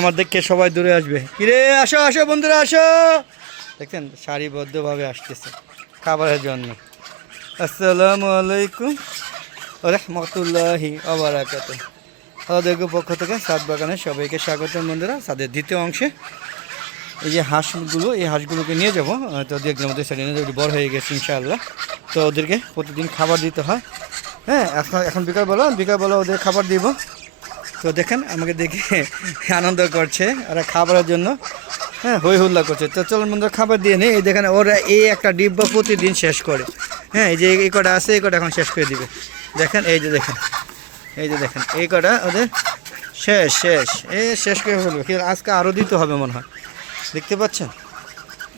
আমার দেখে সবাই দূরে আসবে। কিরে আসো আসো বন্ধুরা আসো। দেখছেন সারিবদ্ধভাবে আসতেছে খাবারের জন্য। আসসালামু আলাইকুম ওয়া রাহমাতুল্লাহি ওয়া বারাকাতুহু। আমাদের পক্ষ থেকে সাত বাগানে সবাইকে স্বাগত বন্ধুরা। তাদের দ্বিতীয় অংশে এই যে হাঁসগুলো, এই হাঁসগুলোকে নিয়ে যাবো। তো দেখলাম ওদের সাইডে নিয়ে বড় হয়ে গেছে ইনশাআল্লাহ। তো ওদেরকে প্রতিদিন খাবার দিতে হয়। হ্যাঁ, এখন বিকালবেলা ওদের খাবার দিব। তো দেখেন আমাকে দেখে আনন্দ করছে, ওরা খাবারের জন্য হ্যাঁ হই হুল্লা করছে। তো চলুন বন্ধুরা খাবার দিয়ে নেই। এই দেখেন ওরা এই একটা ডিব্বা প্রতিদিন শেষ করে। হ্যাঁ, এই যে এই কটা আছে, এই কটা এখন শেষ করে দিবে। দেখেন এই যে দেখেন এই কটা ওদের শেষ করে ফেলবে। কিন্তু আজকে আরও দিতে হবে মনে হয়, দেখতে পাচ্ছেন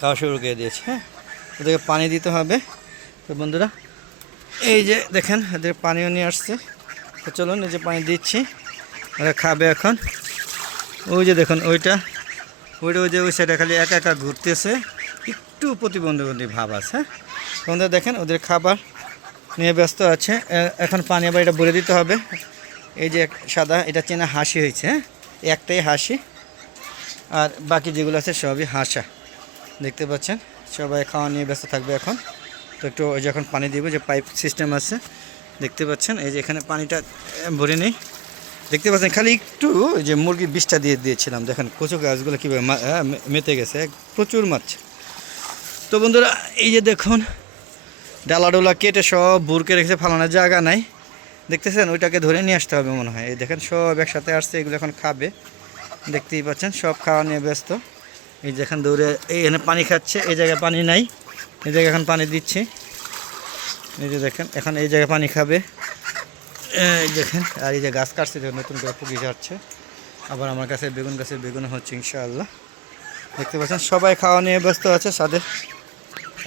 খাওয়া শুরু করে দিয়েছে। হ্যাঁ, ওদেরকে পানি দিতে হবে। তো বন্ধুরা এই যে দেখেন ওদের পানিও নিয়ে আসছে। তো চলুন এই যে পানি দিচ্ছি, ওরা খাবে এখন। ওই যে দেখুন ওইটা ওই যে ওই সাইডে খালি একা একা ঘুরতেছে, একটু প্রতিবন্ধী ভাব আছে। বন্ধুরা দেখেন ওদের খাবার নিয়ে ব্যস্ত আছে। এখন পানি আবার এটা ভরে দিতে হবে। এই যে সাদা এটা চেনা হাসি হয়েছে। হ্যাঁ, একটাই হাসি, আর বাকি যেগুলো আছে সবই হাসা। দেখতে পাচ্ছেন সবাই খাওয়া নিয়ে ব্যস্ত থাকবে এখন। তো একটু ওই যে এখন পানি দিব, যে পাইপ সিস্টেম আছে দেখতে পাচ্ছেন। এই যে এখানে পানিটা ভরে নেই, দেখতে পাচ্ছেন খালি একটু যে মুরগির বিষটা দিয়েছিলাম। দেখেন কচু গাছগুলো কীভাবে মেতে গেছে, প্রচুর মাছ। তো বন্ধুরা এই যে দেখুন ডালা কেটে সব বুরকে রেখেছে, ফালানোর জায়গা নাই। দেখতেছেন ওইটাকে ধরে নিয়ে আসতে হবে মনে হয়। এই দেখেন সব একসাথে আসছে, এগুলো এখন খাবে। দেখতেই পাচ্ছেন সব খাওয়া নিয়ে ব্যস্ত। এই যেখানে দৌড়ে এখানে পানি খাচ্ছে, এই জায়গায় পানি নাই, এই জায়গায় এখন পানি দিচ্ছি। এই যে দেখেন এখন এই জায়গায় পানি খাবে। এই দেখেন, আর এই যে গাছ কাটছে, নতুন করে পুকিয়ে যাচ্ছে। আবার আমার কাছে বেগুন হচ্ছে ইনশাআল্লাহ। দেখতে পাচ্ছেন সবাই খাওয়া নিয়ে ব্যস্ত আছে। সাথে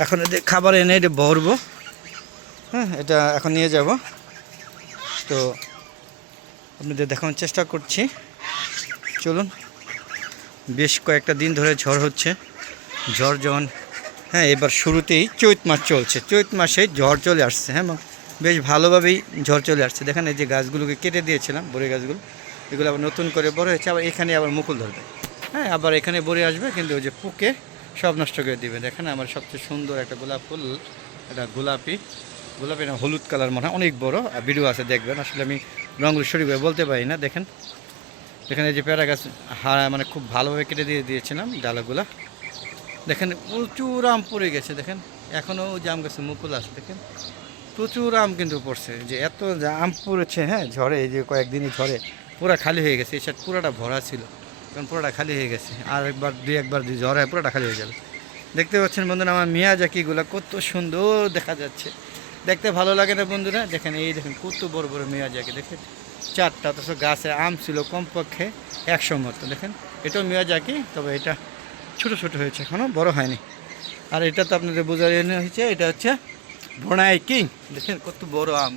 এখন এদের খাবার এনে এটা ভরবো। হ্যাঁ, এটা এখন নিয়ে যাব। তো আপনাদের দেখানোর চেষ্টা করছি, চলুন। বেশ কয়েকটা দিন ধরে ঝড় হচ্ছে। ঝড় যখন হ্যাঁ এবার শুরুতেই চৈত মাস চলছে, চৈত মাসে ঝড় চলে আসছে। হ্যাঁ, বেশ ভালোভাবেই ঝড় চলে আসছে। দেখেন এই যে গাছগুলোকে কেটে দিয়েছিলাম, বড়ি গাছগুলো, এগুলো আবার নতুন করে বড় হয়েছে। আবার এখানে আবার মুকুল ধরবে। হ্যাঁ, আবার এখানে বড়ি আসবে, কিন্তু ওই যে পুকে সব নষ্ট করে দিবে। দেখেন আমার সবচেয়ে সুন্দর একটা গোলাপ ফুল, এটা গোলাপি না হলুদ কালার মনে হয়, অনেক বড়। আর ভিডিও আছে দেখবেন, আসলে আমি রঙগুলো সঠিকভাবে বলতে পারি না। দেখেন এখানে যে পেয়ারা গাছ মানে খুব ভালোভাবে কেটে দিয়েছিলাম ডালাগুলা। দেখেন প্রচুর আম পড়ে গেছে। দেখেন এখনও জাম গাছে মুকুল আছে। দেখেন প্রচুর আম কিন্তু পড়ছে, যে এত আম পড়েছে। হ্যাঁ, ঝড়ে এই যে কয়েকদিনই ঝড়ে পুরো খালি হয়ে গেছে। এই সাইড পুরোটা ভরা ছিল, কারণ পুরোটা খালি হয়ে গেছে। আর দুই একবার ঝড় হয় পুরোটা খালি হয়ে যাবে। দেখতে পাচ্ছেন বন্ধুরা আমার মিয়াজাকিগুলো কত সুন্দর দেখা যাচ্ছে, দেখতে ভালো লাগে না বন্ধুরা? দেখেন এই দেখেন কত বড় বড় মিয়াজাকি, দেখেন চারটা, অথচ গাছে আম ছিল কমপক্ষে 100 মতো। দেখেন এটাও মিয়াজাকি, তবে এটা ছোট ছোট হয়েছে, এখনও বড় হয়নি। আর এটা তো আপনাদের বোঝার হয়েছে, এটা হচ্ছে ভোনাই কিং। দেখেন কত বড় আম,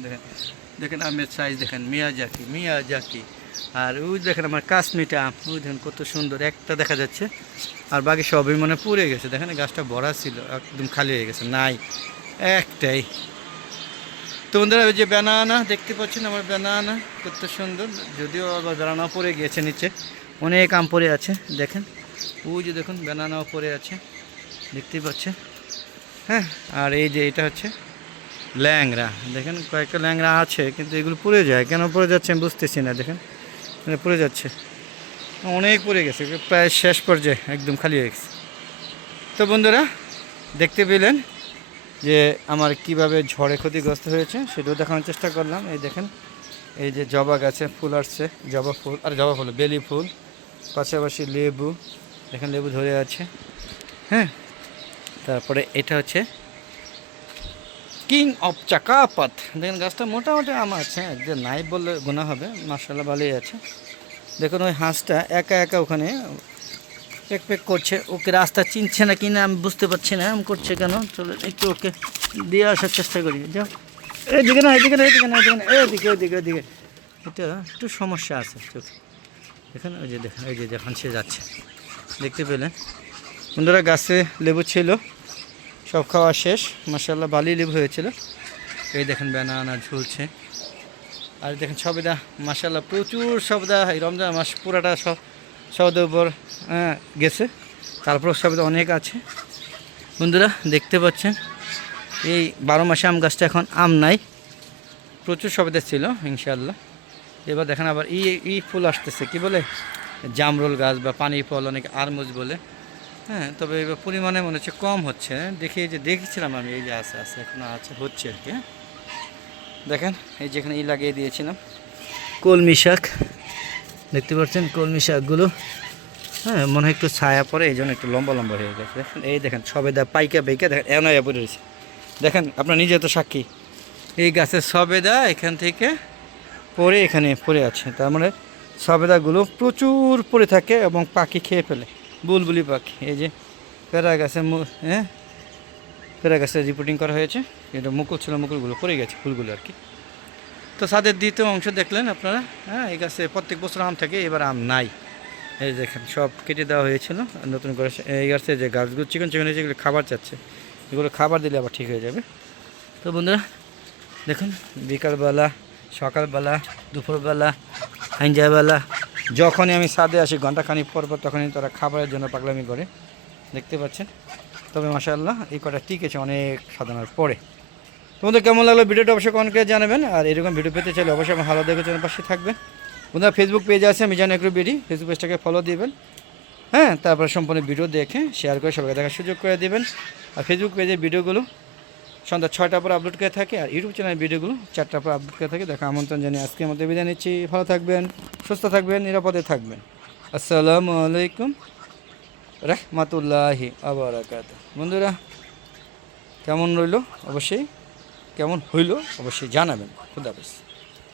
দেখেন আমের সাইজ দেখেন, মিয়াজাকি। আর ওই দেখেন আমার কাশ্মীরটা আম, ওই দেখেন কত সুন্দর, একটা দেখা যাচ্ছে। আর বাকি সবই মনে পুড়ে গেছে। দেখেন গাছটা ভরা ছিল, একদম খালি হয়ে গেছে, নাই একটাই। তো বন্ধুরা ওই যে ব্যানানা দেখতে পাচ্ছেন, আমার ব্যানানা কত সুন্দর, যদিও আবার ব্যানানা পড়ে গিয়েছে নিচে, অনেক আম পড়ে আছে। দেখেন ওই যে দেখুন ব্যানানাও পড়ে আছে, দেখতেই পাচ্ছেন। হ্যাঁ, আর এই যে এটা হচ্ছে ল্যাংড়া। দেখেন কয়েকটা ল্যাংড়া আছে, কিন্তু এগুলো পড়ে যায়, কেন পড়ে যাচ্ছে আমি বুঝতেছি না। দেখেন পড়ে যাচ্ছে, অনেক পড়ে গেছে, প্রায় শেষ পর্যায়ে একদম খালি হয়ে গেছে। তো বন্ধুরা দেখতে পেলেন যে আমার কিভাবে ঝড়ে ক্ষতিগ্রস্ত হয়েছে, সেটাও দেখানোর চেষ্টা করলাম। এই দেখেন এই যে জবা গাছে ফুল আসছে, জবা ফুল বেলি ফুল, পাশাপাশি লেবু, দেখেন লেবু ধরে আছে। হ্যাঁ, তারপরে এটা হচ্ছে কিং অফ চাকাপাত। দেখেন গাছটা মোটামুটি আম আছে, যে নাই বললে গোনা হবে, মাশাআল্লাহ ভালোই আছে। দেখুন ওই হাঁসটা একা একা ওখানে পেক করছে, ওকে রাস্তা চিনছে না কিনা আমি বুঝতে পারছি না, এরকম করছে কেন। চলো একটু ওকে দিয়ে আসার চেষ্টা করি। যাও এদিকে না, ওইদিকে। এটা একটু সমস্যা আছে চোখে। দেখেন ওই যে দেখেন সে যাচ্ছে, দেখতে পেলেন বন্ধুরা। গাছে লেবু ছিল, সব খাওয়া শেষ, মাশাআল্লাহ ভালোই লেবু হয়েছিল। এই দেখেন ব্যানানা ঝুলছে। আর দেখেন সবেদা, মাশাআল্লাহ প্রচুর সবেদা। এই রমজান মাস পুরাটা সবেদার উপর গেছে, তারপর সবেদা অনেক আছে বন্ধুরা। দেখতে পাচ্ছেন এই 12 মাসে আম গাছটা এখন আম নাই, প্রচুর সবেদা ছিল ইনশাআল্লাহ। এবার দেখেন আবার ই ফুল আসতেছে, কি বলে জামরুল গাছ বা পানি ফল, অনেকে আরমুজ বলে। হ্যাঁ, তবে এবার পরিমাণে মনে হচ্ছে কম হচ্ছে। দেখি যে দেখেছিলাম আমি, এই যে আছে এখনো আছে, হচ্ছে আর কি। দেখেন এই যেখানে লাগিয়ে দিয়েছিলাম কলমি শাক, দেখতে পাচ্ছেন কলমি শাকগুলো। হ্যাঁ, মনে হয় একটু ছায়া পড়ে, এই জন্য একটু লম্বা লম্বা হয়ে গেছে। দেখেন এই দেখেন সবেদা পাইকা দেখেন এনায়া পড়ে রয়েছে। দেখেন আপনার নিজে তো সাক্ষী, এই গাছের সবেদা এখান থেকে পড়ে এখানে পড়ে আছে। তার মানে সবেদাগুলো প্রচুর পড়ে থাকে এবং পাখি খেয়ে ফেলে, বুলবুলি পাখি। এই যে পেয়ারা গাছে পেয়ারা গাছে রিপোর্টিং করা হয়েছে, এটা মুকুল ছিল, মুকুলগুলো পড়ে গেছে, ফুলগুলো আর কি। তো ছাদের দ্বিতীয় অংশ দেখলেন আপনারা। হ্যাঁ, এই গাছে প্রত্যেক বছর আম থাকে, এবার আম নাই। এই দেখেন সব কেটে দেওয়া হয়েছিল, নতুন করে এই গাছে যে গাছগুলো চিকন চিকন হয়েছে, এগুলো খাবার চাচ্ছে, এগুলো খাবার দিলে আবার ঠিক হয়ে যাবে। তো বন্ধুরা দেখুন, বিকালবেলা, সকালবেলা, দুপুরবেলা, সন্ধ্যাবেলা যখনই আমি ছাদে আসি ঘন্টাখানিক পর পর, তখনই তারা খাবারের জন্য পাগলামি করে, দেখতে পাচ্ছেন। তবে মাশাআল্লাহ এই কটা টিকেছে অনেক সাধনার পরে। তোমাদের কেমন লাগলো ভিডিওটা অবশ্যই কমেন্ট করে জানাবেন। আর এরকম ভিডিও পেতে চাইলে অবশ্যই আমার ভালো দেখে চ্যানেল পাশে থাকবেন। বন্ধুরা ফেসবুক পেজ আছে মিজান এগ্রো বিডি, ফেসবুক পেজটাকে ফলো দিবেন। হ্যাঁ, তারপর সম্পূর্ণ ভিডিও দেখে শেয়ার করে সবাইকে দেখার সুযোগ করে দেবেন। আর ফেসবুক পেজের ভিডিওগুলো সন্ধ্যা 6টার পর আপলোড করে থাকে, আর ইউটিউব চ্যানেলের ভিডিওগুলো 4টার পর আপলোড করে থাকে। দেখা আমন্ত্রণ জানিয়ে আজকের মধ্যে বিদায় নিচ্ছি। ভালো থাকবেন, সুস্থ থাকবেন, নিরাপদে থাকবেন। আসসালামু আলাইকুম রহমতুল্লাহি আবারাকাতুহু। বন্ধুরা কেমন রইল অবশ্যই, কেমন হইল অবশ্যই জানাবেন। খুদা হাফেজ।